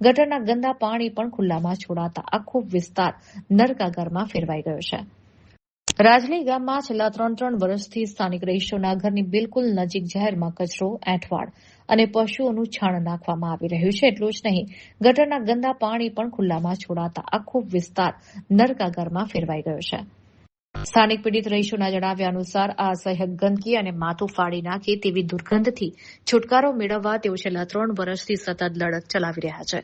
ગટરના ગંદા પાણી પણ ખુલ્લામાં છોડાતા આખો વિસ્તાર નરકાગારમાં ફેરવાઈ ગયો છે। રાજલી ગામમાં છેલ્લા 3 વર્ષથી સ્થાનિક રહીશોના ઘરની બિલકુલ નજીક જાહેરમાં કચરો, એંઠવાડ અને પશુઓનું છાણ નાખવામાં આવી રહ્યું છે। એટલું જ નહીં, ગટરના ગંદા પાણી પણ ખુલ્લામાં છોડાતા આખો વિસ્તાર નરકાગારમાં ફેરવાઈ ગયો છે। સ્થાનિક પીડિત રહીશોના જણાવ્યા અનુસાર આ અસહ્ય ગંદકી અને માથું ફાડી નાખે તેવી દુર્ગંધથી છુટકારો મેળવવા તેઓ છેલ્લા 3 વર્ષથી સતત લડત ચલાવી રહ્યા છે।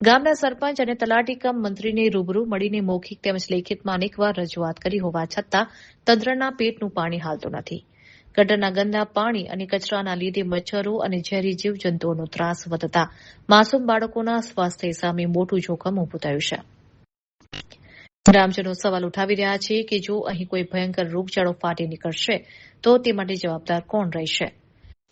ગામના સરપંચ અને તલાટી કમ મંત્રીને રૂબરૂ મળીને મૌખિક તેમજ લેખિતમાં અનેકવાર રજૂઆત કરી હોવા છતાં તંત્રના પેટનું પાણી હાલતું નથી। ગટરના ગંદા પાણી અને કચરાના લીધે મચ્છરો અને ઝેરી જીવજંતુઓનો ત્રાસ વધતા માસૂમ બાળકોના સ્વાસ્થ્ય સામે મોટું જોખમ ઊભું થયું છે। ગ્રામજનો સવાલ ઉઠાવી રહ્યા છે કે જો અહીં કોઈ ભયંકર રોગચાળો ફાટી નીકળશે તો તે માટે જવાબદાર કોણ રહેશે।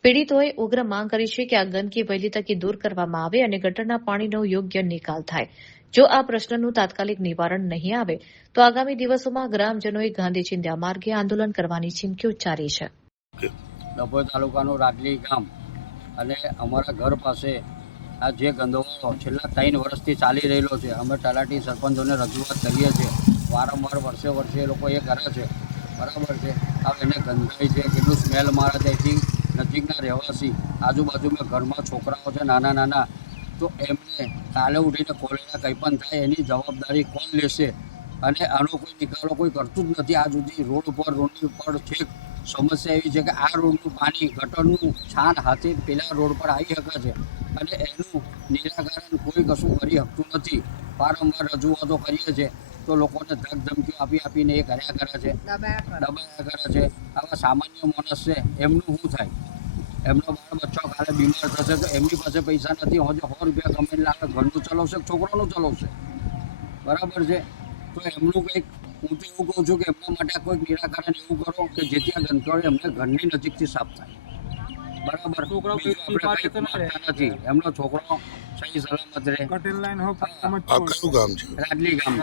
પીડિતોએ ઉગ્ર માંગ કરી છે કે આ ગંદકી વહેલી તકે દૂર કરવામાં આવે અને ગટરના પાણીનો યોગ્ય નિકાલ થાય। જો આ પ્રશ્નનું તાત્કાલિક નિવારણ નહીં આવે તો આગામી દિવસોમાં ગ્રામજનોએ ગાંધી ચિંધ્યા માર્ગે આંદોલન કરવાની ચીમકી ઉચ્ચારી છે। ડભોઈ તાલુકાનું રાજલી ગામ અને અમારા ઘર પાસે આ જે ગંદવાળો છેલ્લા 3 વર્ષથી ચાલી રહેલો છે। અમે તલાટી સરપંચોને રજૂઆત કરીએ છીએ, વારંવાર વર્ષે એ લોકો એ કરે છે, બરાબર છે। હવે એને ગંદકાઈ છે, કેટલું સ્મેલ મારે છે, એથી નજીકના રહેવાસી આજુબાજુમાં ઘરમાં છોકરાઓ છે નાના, તો એમને કાલે ઉઠીને કોલેરા કંઈ પણ થાય એની જવાબદારી કોણ લેશે? અને આનો કોઈ નિકાલો કોઈ કરતું જ નથી આજ સુધી। રોડની ઉપર છેક સમસ્યા એવી છે કે આ રોડનું પાણી ગટરનું છાણ હાથે પેલા રોડ પર આવી શકે છે અને એનું નિરાકરણ કોઈ કશું કરી શકતું નથી। વારંવાર રજૂઆતો કરીએ છીએ તો લોકોને ધમકીઓ આપીને એ કર્યા કરે છે, દબાયા કરે છે। આવા સામાન્ય માણસ છે એમનું શું થાય? એમનો બાળ બચ્ચો કાલે બીમાર થશે તો એમની પાસે પૈસા નથી, હજુ 100 રૂપિયા કમાઈને લાવે, ઘરનું ચલાવશે, છોકરાનું ચલાવશે, બરાબર છે। તો એમનું કંઈક હું તો એવું કહું છું કે એમના માટે કોઈક નિરાકરણ એવું કરો કે જેથી આ ગંદકી એમને ઘરની નજીકથી સાફ થાય, બરાબર। આપણે નથી, એમનો છોકરો સહી સલામત રહે। કયું ગામ છે? રાજલી ગામ।